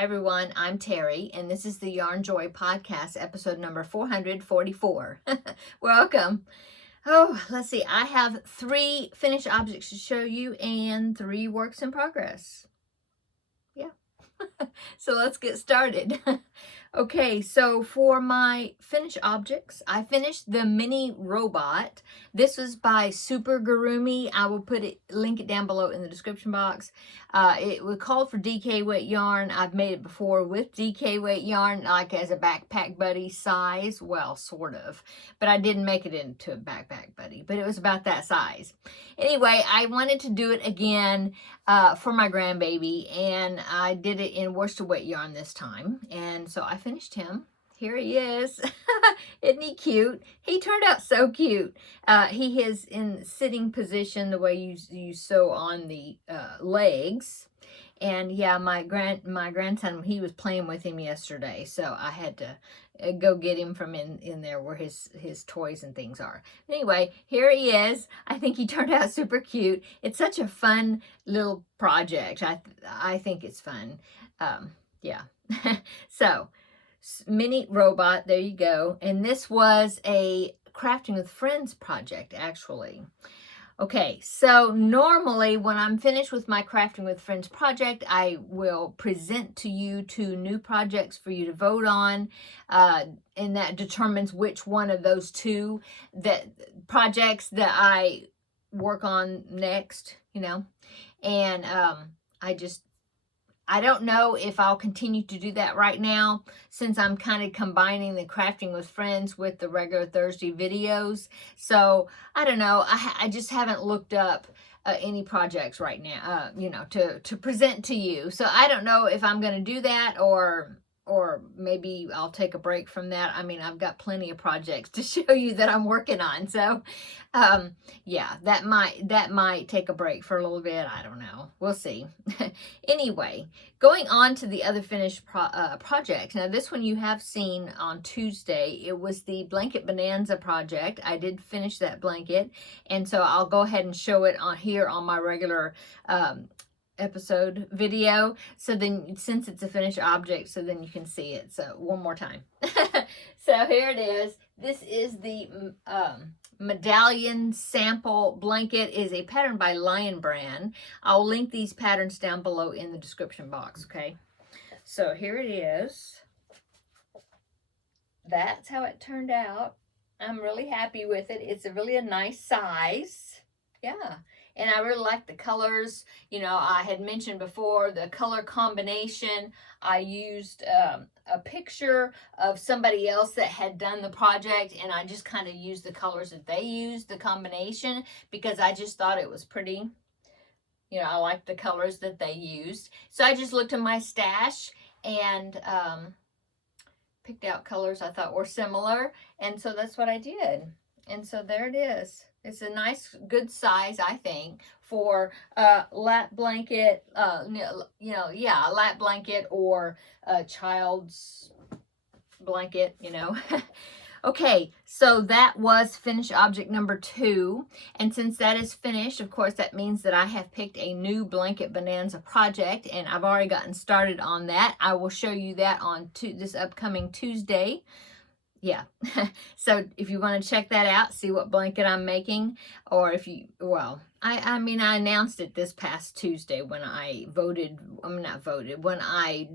Hi everyone, I'm Terry, and this is the Yarn Joy Podcast, episode number 444. Welcome. Oh, let's see, I have 3 finished objects to show you and 3 works in progress. Yeah, so let's get started. Okay, so for my finished objects, I finished the mini robot. This was by Super Gurumi. I will link it down below in the description box. It was called for DK weight yarn. I've made it before with DK weight yarn, like as a backpack buddy size. Well, sort of, but I didn't make it into a backpack buddy, but it was about that size. Anyway, I wanted to do it again for my grandbaby, and I did it in worsted weight yarn this time, and so I finished him. Here he is. Isn't he cute? He turned out so cute. He is in sitting position the way you sew on the legs. And yeah, my grandson, he was playing with him yesterday, so I had to go get him from in there where his toys and things are. Anyway, here he is. I think he turned out super cute. It's such a fun little project. I think it's fun. Yeah. So, mini robot, there you go. And this was a Crafting with Friends project, actually. Okay, so normally when I'm finished with my Crafting with Friends project, I will present to you 2 new projects for you to vote on, and that determines which one of those 2 projects that I work on next, you know. And I don't know if I'll continue to do that right now, since I'm kind of combining the Crafting with Friends with the regular Thursday videos. So I don't know. I just haven't looked up any projects right now, to present to you. So I don't know if I'm going to do that, or maybe I'll take a break from that. I mean, I've got plenty of projects to show you that I'm working on. So, yeah, that might take a break for a little bit. I don't know. We'll see. Anyway, going on to the other finished project. Now, this one you have seen on Tuesday. It was the Blanket Bonanza project. I did finish that blanket, and so I'll go ahead and show it on here on my regular episode video, so then since it's a finished object, so then you can see it. So one more time. So here it is. This is the Medallion sample blanket. Is a pattern by Lion Brand. I'll link these patterns down below in the description box. Okay, so here it is. That's how it turned out. I'm really happy with it. It's really a nice size. Yeah. And I really like the colors. You know, I had mentioned before the color combination. I used a picture of somebody else that had done the project, and I just kind of used the colors that they used, the combination, because I just thought it was pretty. You know, I liked the colors that they used. So I just looked in my stash and picked out colors I thought were similar, and so that's what I did. And so there it is. It's a nice, good size, I think, for a lap blanket, a lap blanket or a child's blanket, Okay, so that was finished object number 2. And since that is finished, of course, that means that I have picked a new Blanket Bonanza project, and I've already gotten started on that. I will show you that on this upcoming Tuesday. Yeah. So if you want to check that out, see what blanket I'm making, or if you, well, I announced it this past Tuesday when I when I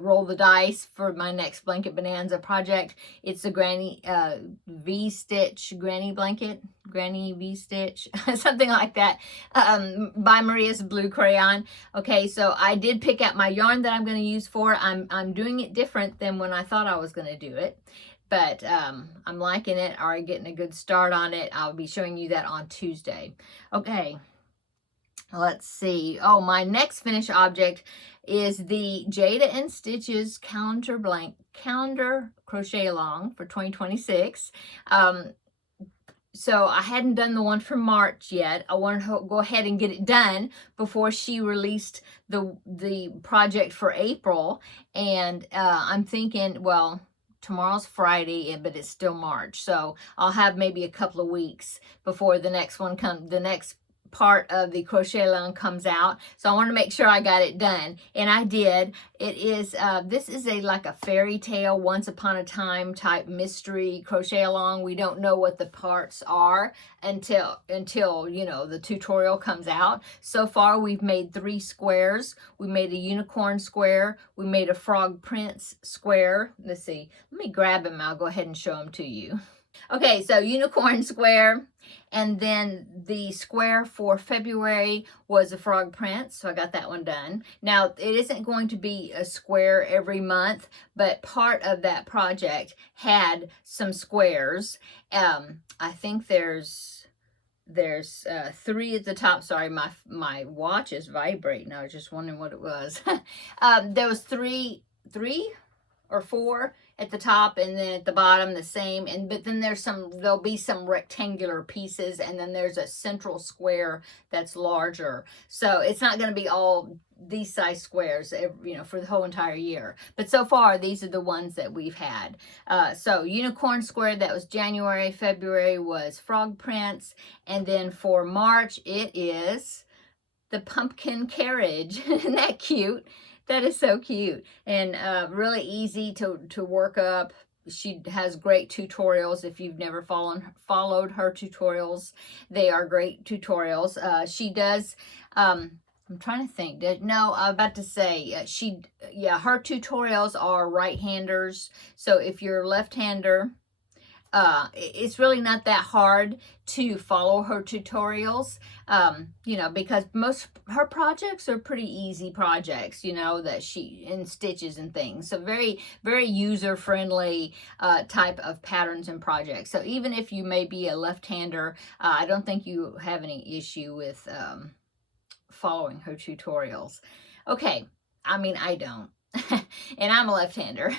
rolled the dice for my next Blanket Bonanza project. It's a Granny V-Stitch Granny blanket, Granny V-Stitch, something like that, by Maria's Blue Crayon. Okay, so I did pick out my yarn that I'm going to use for it. I'm doing it different than when I thought I was going to do it. But I'm liking it, already getting a good start on it. I'll be showing you that on Tuesday. Okay, let's see. Oh, my next finished object is the Jada and Stitches calendar crochet along for 2026. So I hadn't done the one for March yet. I wanted to go ahead and get it done before she released the project for April. And I'm thinking, well, tomorrow's Friday, but it's still March, so I'll have maybe a couple of weeks before the next one comes, the next part of the crochet along comes out, so I want to make sure I got it done, and I did. It is this is like a fairy tale, once upon a time type mystery crochet along. We don't know what the parts are until you know, the tutorial comes out. So far we've made 3 squares. We made a unicorn square, we made a frog prince square. Let's see, let me grab them, I'll go ahead and show them to you. Okay, so unicorn square, and then the square for February was a frog prince, so I got that one done. Now, it isn't going to be a square every month, but part of that project had some squares. I think there's 3 at the top. Sorry, my watch is vibrating. I was just wondering what it was. There was 3 or 4 at the top, and then at the bottom the same, but then there'll be some rectangular pieces, and then there's a central square that's larger. So it's not going to be all these size squares, you know, for the whole entire year. But so far, these are the ones that we've had. So unicorn square, that was January. February was frog prince, and then for March it is the pumpkin carriage. Isn't that cute? That is so cute, and really easy to work up. She has great tutorials. If you've never followed her tutorials, they are great tutorials. She does, I'm trying to think. No, I'm about to say, her tutorials are right-handers. So if you're a left-hander, it's really not that hard to follow her tutorials, you know, because her projects are pretty easy projects, you know, that in stitches and things. So very, very user-friendly type of patterns and projects. So even if you may be a left-hander, I don't think you have any issue with following her tutorials. Okay, I mean, I don't. And I'm a left-hander.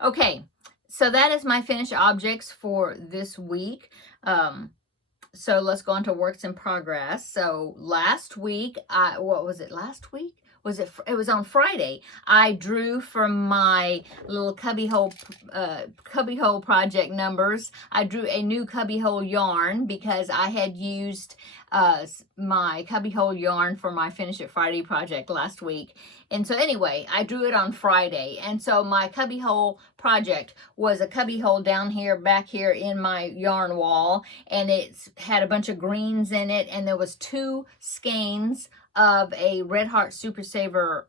Okay. So that is my finished objects for this week. So let's go on to works in progress. So last week, what was it last week? It was on Friday. I drew from my little cubbyhole project numbers. I drew a new cubbyhole yarn because I had used my cubbyhole yarn for my Finish It Friday project last week. And so anyway, I drew it on Friday. And so my cubbyhole project was a cubbyhole down here, back here in my yarn wall. And it's had a bunch of greens in it. And there was 2 skeins of a Red Heart Super Saver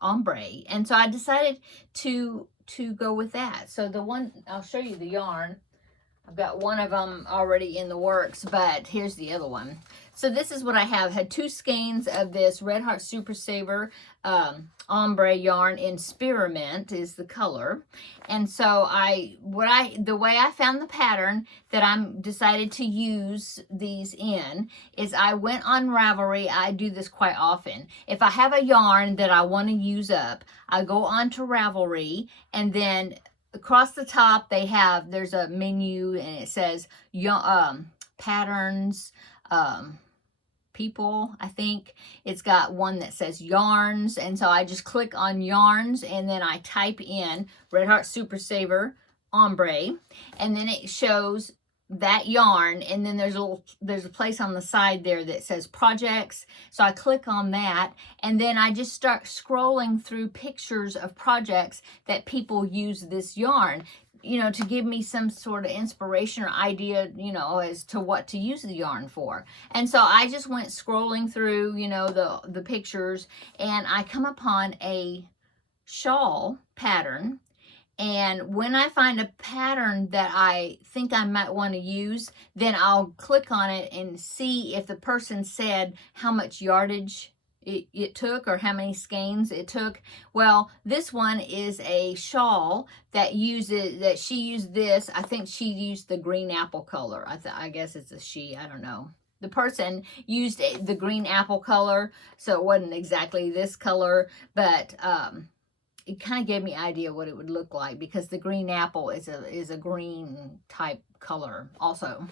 ombre. And so I decided to go with that. So the one, I'll show you the yarn. I've got one of them already in the works, but here's the other one. So this is what I have. Had 2 skeins of this Red Heart Super Saver ombre yarn in Spearmint is the color. And so the way I found the pattern that I'm decided to use these in is I went on Ravelry. I do this quite often. If I have a yarn that I want to use up, I go on to Ravelry, and then across the top there's a menu, and it says patterns, people, I think. It's got one that says yarns, and so I just click on yarns, and then I type in Red Heart Super Saver ombre, and then it shows that yarn, and then there's a place on the side there that says projects. So I click on that, and then I just start scrolling through pictures of projects that people use this yarn, you know, to give me some sort of inspiration or idea, you know, as to what to use the yarn for. And so I just went scrolling through, you know, the pictures, and I come upon a shawl pattern. And when I find a pattern that I think I might want to use, then I'll click on it and see if the person said how much yardage it took or how many skeins it took. Well, this one is a shawl that she used this. I think she used the green apple color. I guess it's a she, I don't know. The person used the green apple color, so it wasn't exactly this color, but it kind of gave me idea what it would look like, because the green apple is a green type color also.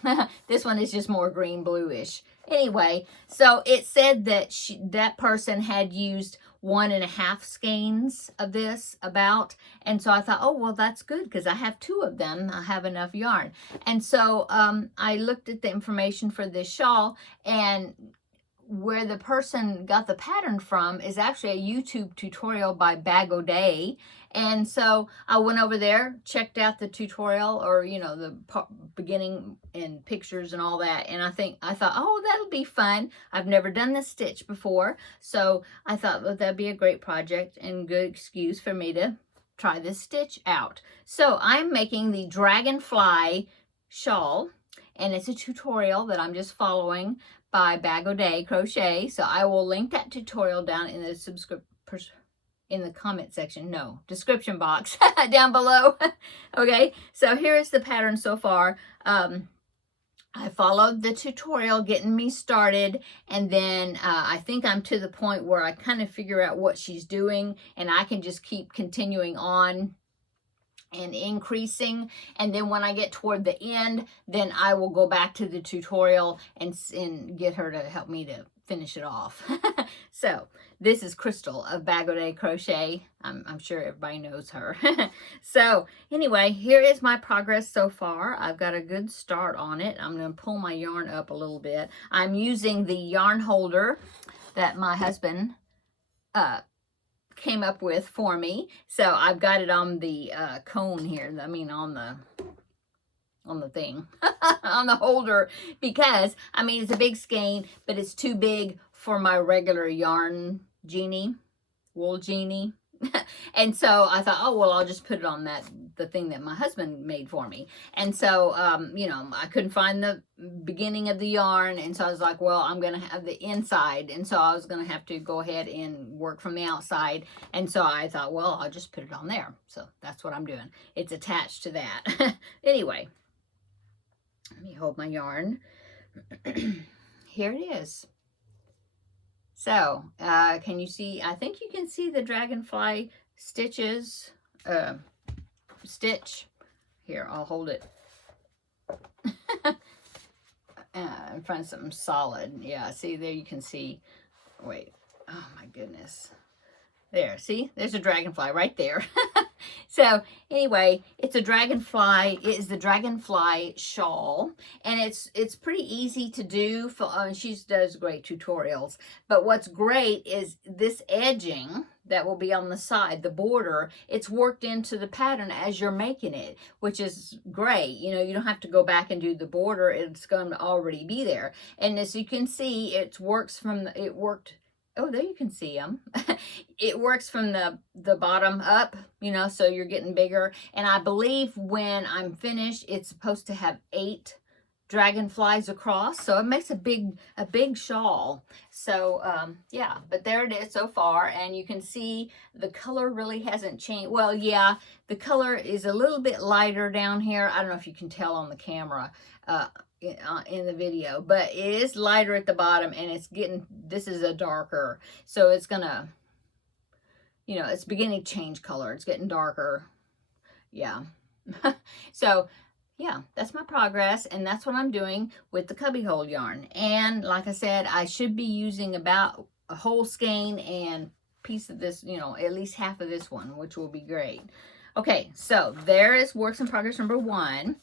This one is just more green bluish. Anyway, so it said that that person had used 1.5 skeins of this about, and so I thought, oh well, that's good, because I have 2 of them. I have enough yarn. And so I looked at the information for this shawl, and where the person got the pattern from is actually a YouTube tutorial by Bag O' Day. And so I went over there, checked out the tutorial, or you know, the beginning and pictures and all that, and I thought, oh, that'll be fun. I've never done this stitch before, so I thought, well, that'd be a great project and good excuse for me to try this stitch out. So I'm making the Dragonfly shawl, and it's a tutorial that I'm just following by Bag O' Day Crochet. So I will link that tutorial down in the comment section, no, description box down below. Okay, so here's the pattern so far. I followed the tutorial getting me started, and then I think I'm to the point where I kind of figure out what she's doing, and I can just keep continuing on and increasing. And then when I get toward the end, then I will go back to the tutorial and get her to help me to finish it off. So this is Crystal of Bag O' Day Crochet. I'm sure everybody knows her. So anyway, here is my progress so far. I've got a good start on it. I'm going to pull my yarn up a little bit. I'm using the yarn holder that my husband came up with for me. So I've got it on the cone here. I mean, on the thing, on the holder, because I mean, it's a big skein, but it's too big for my regular yarn genie, wool genie. And so I thought, oh well, I'll just put it on the thing that my husband made for me. And so you know, I couldn't find the beginning of the yarn, and so I was like, well, I'm gonna have the inside, and so I was gonna have to go ahead and work from the outside. And so I thought, well, I'll just put it on there. So that's what I'm doing. It's attached to that. Anyway, let me hold my yarn. Here it is. So, can you see? I think you can see the Dragonfly stitches, stitch. Here, I'll hold it in front of something solid. Yeah, see, there you can see. Wait, oh my goodness. There, see? There's a dragonfly right there. So, anyway, it's a dragonfly. It is the Dragonfly shawl. And it's pretty easy to do. She does great tutorials. But what's great is this edging that will be on the side, the border, it's worked into the pattern as you're making it, which is great. You know, you don't have to go back and do the border. It's going to already be there. And as you can see, it works from, oh, there you can see them. It works from the bottom up, you know, so you're getting bigger. And I believe when I'm finished, it's supposed to have 8 dragonflies across. So it makes a big shawl. So, yeah, but there it is so far. And you can see the color really hasn't changed. Well, yeah, the color is a little bit lighter down here. I don't know if you can tell on the camera, in the video, but it is lighter at the bottom, and it's getting, this is a darker, so it's gonna, you know, it's beginning to change color. It's getting darker. Yeah. So yeah, that's my progress, and that's what I'm doing with the cubbyhole yarn. And like I said, I should be using about a whole skein and piece of this, you know, at least half of this one, which will be great. Okay, so there is works in progress number 1.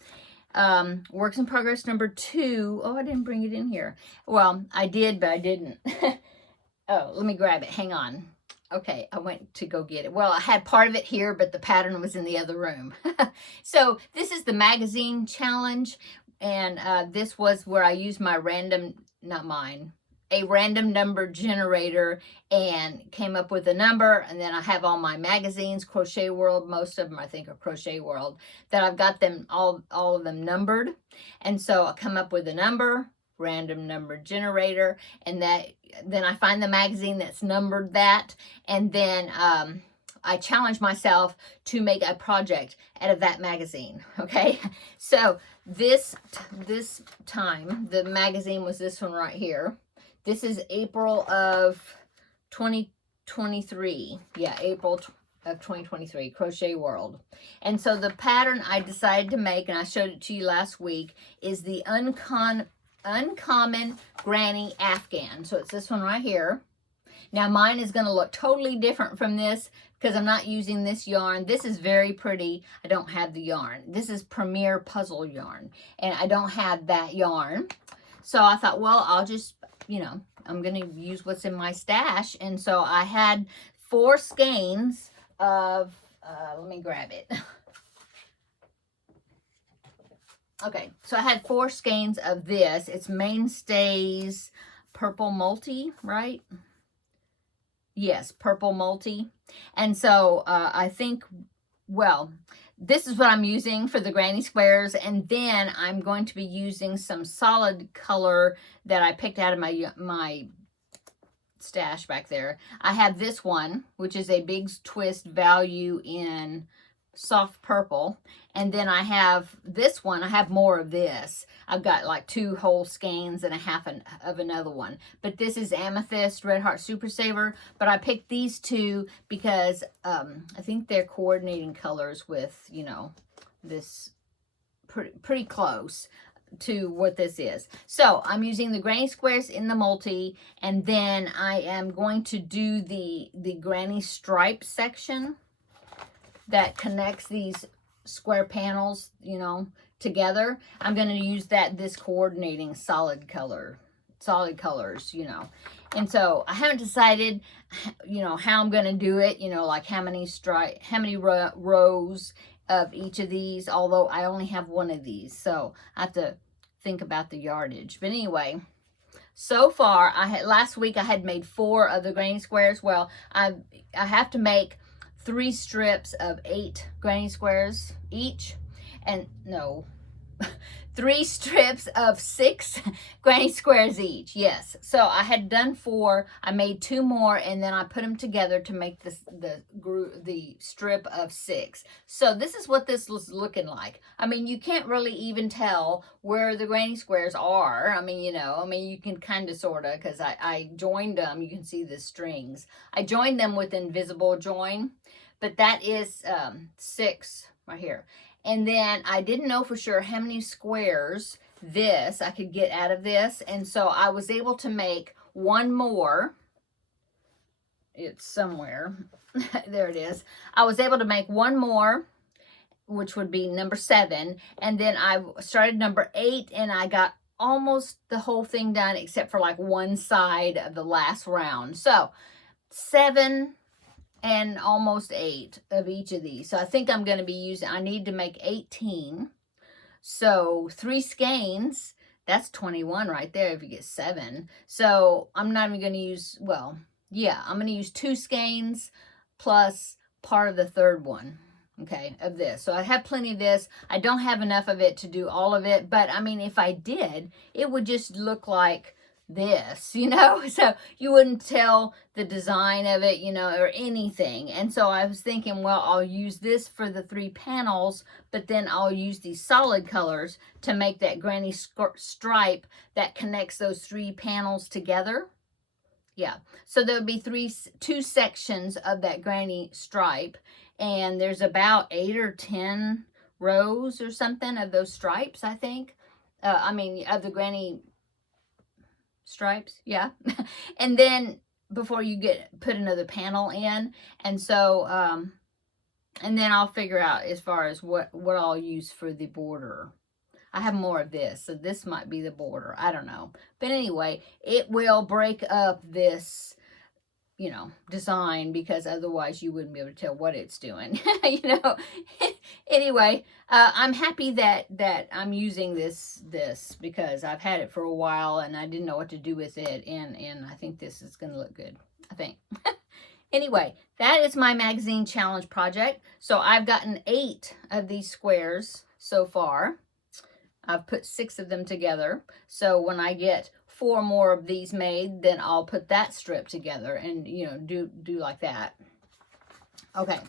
Works in progress number 2. Oh, I didn't bring it in here. Well, I did, but I didn't. Oh, let me grab it. Hang on. Okay, I went to go get it. Well, I had part of it here, but the pattern was in the other room. So this is the magazine challenge, and this was where I used my a random number generator, and came up with a number. And then I have all my magazines, Crochet World, most of them I think are Crochet World, that I've got them all of them numbered. And so I come up with a number, random number generator, and then I find the magazine that's numbered that, and then I challenge myself to make a project out of that magazine. Okay, so this time the magazine was this one right here. This is April of 2023. Yeah, April of 2023, Crochet World. And so the pattern I decided to make, and I showed it to you last week, is the Uncommon Granny Afghan. So it's this one right here. Now mine is going to look totally different from this because I'm not using this yarn. This is very pretty. I don't have the yarn. This is Premier Puzzle yarn, and I don't have that yarn. So I thought, well, I'll just, you know, I'm going to use what's in my stash. And so I had 4 skeins of, let me grab it. Okay, so I had 4 skeins of this. It's Mainstays Purple Multi, right? Yes, Purple Multi. And so I think, well, this is what I'm using for the granny squares, and then I'm going to be using some solid color that I picked out of my stash back there. I have this one, which is a Big Twist Value in soft purple, and then I have this one. I have more of this. I've got like 2 whole skeins and a half of another one, but this is Amethyst Red Heart Super Saver. But I picked these 2 because I think they're coordinating colors with, you know, this pretty close to what this is. So I'm using the granny squares in the multi, and then I am going to do the granny stripe section that connects these square panels, you know, together. I'm going to use this coordinating solid colors, you know. And so I haven't decided, you know, how I'm going to do it, you know, like how many rows of each of these, although I only have 1 of these, so I have to think about the yardage. But anyway, so far last week I had made 4 of the granny squares. Well, I have to make 3 strips of 8 granny squares each, and no, 3 strips of 6 granny squares each. Yes, so I had done 4. I made 2 more, and then I put them together to make the strip of 6. So this is what this was looking like. I mean, you can't really even tell where the granny squares are. I mean, you know, I mean, you can kind of sort of, because I joined them. You can see the strings. I joined them with invisible join, but that is 6 right here. And then I didn't know for sure how many squares I could get out of this. And so I was able to make 1 more. It's somewhere. There it is. I was able to make 1 more, which would be number 7. And then I started number 8, and I got almost the whole thing done except for like 1 side of the last round. So 7 and almost 8 of each of these. So I think I'm going to be using, I need to make 18. So 3 skeins, that's 21 right there if you get 7. So I'm not even going to use, well, yeah, I'm going to use 2 skeins plus part of the 3rd one, okay, of this. So I have plenty of this. I don't have enough of it to do all of it, but I mean, if I did, it would just look like this, you know, so you wouldn't tell the design of it, you know, or anything. And so I was thinking, well, I'll use this for the 3 panels, but then I'll use these solid colors to make that granny stripe that connects those 3 panels together. Yeah, so there would be 2 sections of that granny stripe, and there's about 8 or 10 rows or something of those stripes, I think. I mean, of the granny stripes, yeah. And then before you put another panel in, and so and then I'll figure out as far as what I'll use for the border. I have more of this, so this might be the border, I don't know. But anyway, it will break up this, you know, design, because otherwise you wouldn't be able to tell what it's doing. You know. Anyway, I'm happy that I'm using this because I've had it for a while and I didn't know what to do with it, and I think this is going to look good, I think. Anyway, that is my magazine challenge project. So I've gotten 8 of these squares so far. I've put 6 of them together. So when I get 4 more of these made, then I'll put that strip together and, you know, do like that. Okay.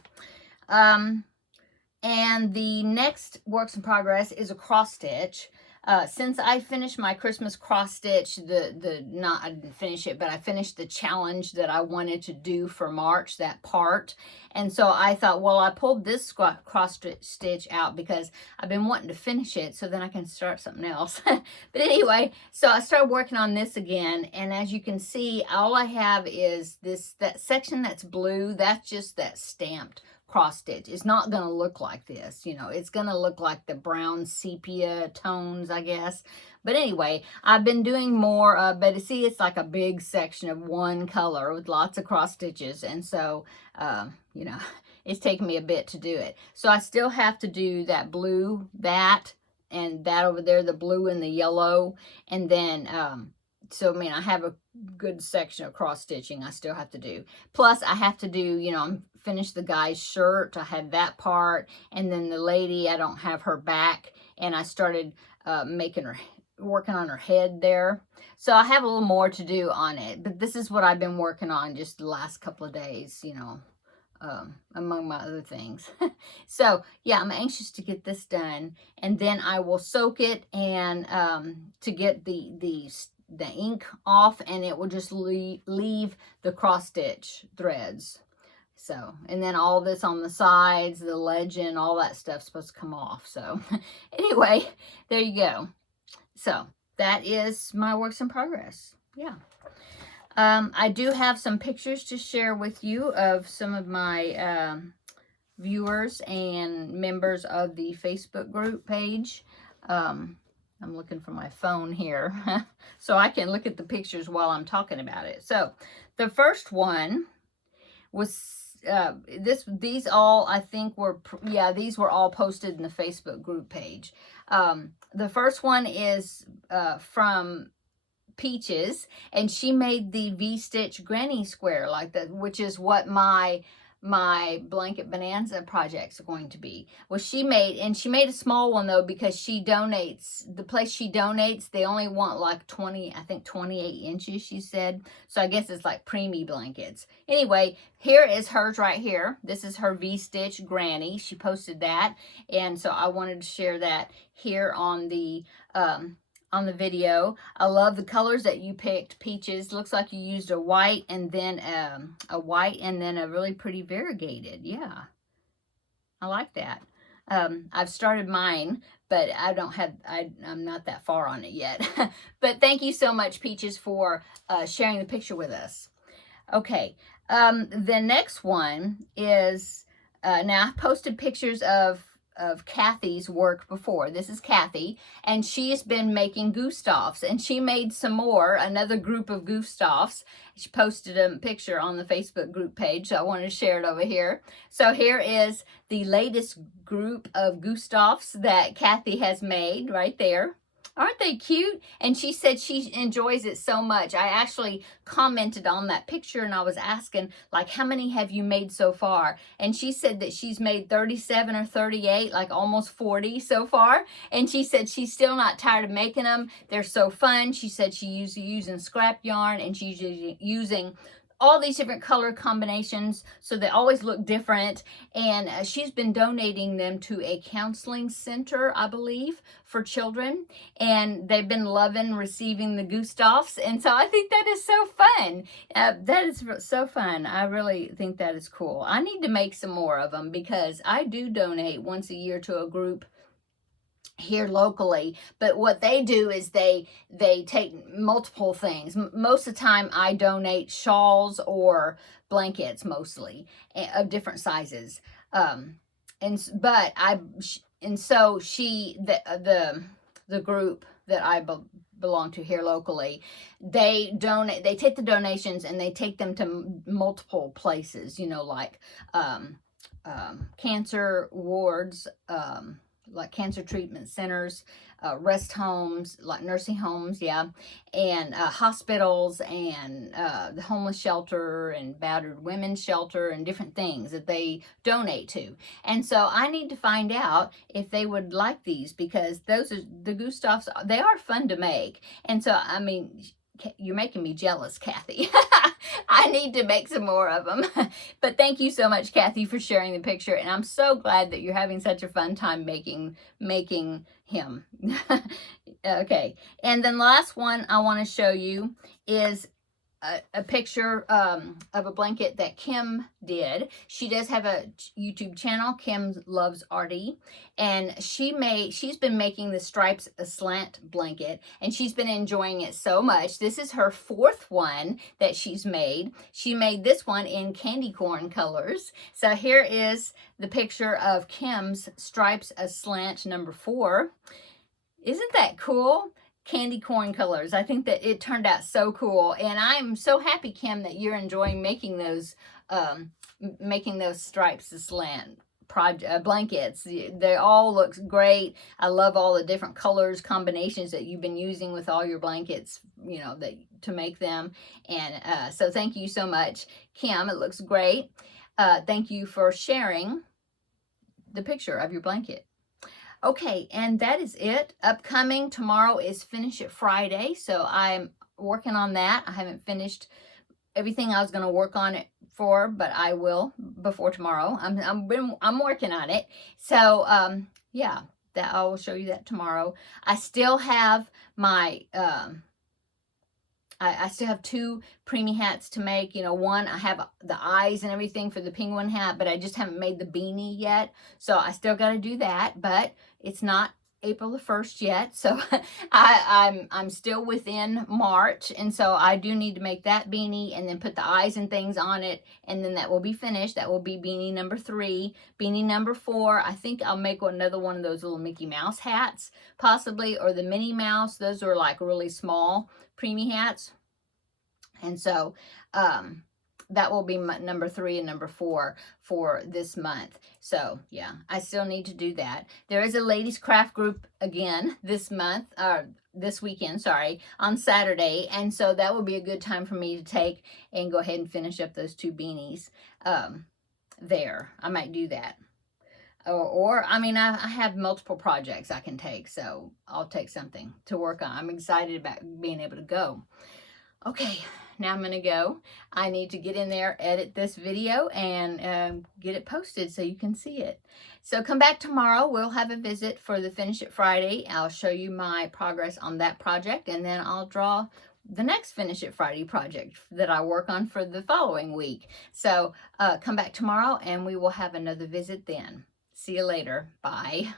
And the next works in progress is a cross stitch. since I finished my Christmas cross stitch, I didn't finish it, but I finished the challenge that I wanted to do for March, that part. And so I thought, well, I pulled this cross stitch out because I've been wanting to finish it so then I can start something else. But anyway, so I started working on this again. And as you can see, all I have is that section that's blue. That's just that stamped cross stitch. It's not going to look like this, you know, it's going to look like the brown sepia tones, I guess. But anyway, I've been doing more, but see, it's like a big section of one color with lots of cross stitches. And so, you know, it's taken me a bit to do it. So I still have to do that blue, and that over there, the blue and the yellow. And then, so, I mean, I have a good section of cross stitching I still have to do. Plus, I have to do, you know, I'm finished the guy's shirt. I had that part. And then the lady, I don't have her back. And I started working on her head there. So I have a little more to do on it. But this is what I've been working on just the last couple of days, you know, among my other things. So, yeah, I'm anxious to get this done. And then I will soak it and to get the ink off, and it will just leave the cross stitch threads. So, and then all this on the sides, the legend, all that stuff's supposed to come off. So anyway, there you go. So that is my works in progress. Yeah. I do have some pictures to share with you of some of my viewers and members of the Facebook group page. I'm looking for my phone here so I can look at the pictures while I'm talking about it. So the first one was these all, I think, were, yeah, these were all posted in the Facebook group page. The first one is from Peaches, and she made the V-stitch granny square like that, which is what my blanket bonanza projects are going to be. Well, she made a small one though, because she donates, the place she donates, they only want like 28 inches, she said. So I guess it's like preemie blankets. Anyway, here is hers right here. This is her V-stitch granny. She posted that, and so I wanted to share that here on the video. I love the colors that you picked, Peaches. Looks like you used a white and then a really pretty variegated. Yeah, I like that. I've started mine, but I'm not that far on it yet. But thank you so much, Peaches, for sharing the picture with us. Okay, the next one is, now I posted pictures of Kathy's work before. This is Kathy, and she's been making Gustavs, and she made some more, another group of Gustavs. She posted a picture on the Facebook group page, so I wanted to share it over here. So here is the latest group of Gustavs that Kathy has made right there. Aren't they cute? And she said she enjoys it so much. I actually commented on that picture, and I was asking, like, how many have you made so far? And she said that she's made 37 or 38, like almost 40 so far. And she said she's still not tired of making them. They're so fun. She said she's using scrap yarn, and she's using all these different color combinations, so they always look different. And she's been donating them to a counseling center, I believe, for children, and they've been loving receiving the Gustavs. And so I think that is so fun. That is so fun. I really think that is cool. I need to make some more of them, because I do donate once a year to a group here locally. But what they do is they take multiple things. Most of the time I donate shawls or blankets, mostly of different sizes. So the group that I belong to here locally, they take the donations and they take them to multiple places, you know, like cancer wards, like cancer treatment centers, rest homes, like nursing homes, yeah, and hospitals, and the homeless shelter, and battered women's shelter, and different things that they donate to. And so I need to find out if they would like these, because those are the Gustavs. They are fun to make. And so, I mean, you're making me jealous, Kathy. I need to make some more of them. But thank you so much, Kathy, for sharing the picture. And I'm so glad that you're having such a fun time making him. Okay, and then last one I want to show you is a picture of a blanket that Kim did. She does have a YouTube channel, Kim Loves Artie, and she's been making the Stripes Aslant blanket, and she's been enjoying it so much. This is her 4th one that she's made. She made this one in candy corn colors. So here is the picture of Kim's Stripes Aslant number 4. Isn't that cool? Candy corn colors. I think that it turned out so cool, and I'm so happy, Kim, that you're enjoying making those Stripes Aslant blankets. They all look great. I love all the different colors combinations that you've been using with all your blankets, you know, that to make them. And so thank you so much, Kim. It looks great. Thank you for sharing the picture of your blanket. Okay, and that is it. Upcoming tomorrow is Finish It Friday, so I'm working on that. I haven't finished everything I was going to work on it for, but I will before tomorrow. I'm working on it. So yeah, that I will show you that tomorrow. I still have my I still have 2 preemie hats to make. You know, one, I have the eyes and everything for the penguin hat, but I just haven't made the beanie yet. So I still got to do that, but it's not April the 1st yet. So I'm still within March. And so I do need to make that beanie and then put the eyes and things on it. And then that will be finished. That will be beanie number 3. Beanie number 4, I think I'll make another one of those little Mickey Mouse hats, possibly, or the Minnie Mouse. Those are like really small preemie hats. And so that will be number 3 and number 4 for this month. So yeah, I still need to do that. There is a ladies craft group again this month, this weekend, sorry, on Saturday. And so that will be a good time for me to take and go ahead and finish up those 2 beanies there. I might do that. Or I mean, I have multiple projects I can take, so I'll take something to work on. I'm excited about being able to go. Okay, now I'm going to go. I need to get in there, edit this video, and get it posted so you can see it. So come back tomorrow. We'll have a visit for the Finish It Friday. I'll show you my progress on that project, and then I'll draw the next Finish It Friday project that I work on for the following week. So come back tomorrow, and we will have another visit then. See you later. Bye.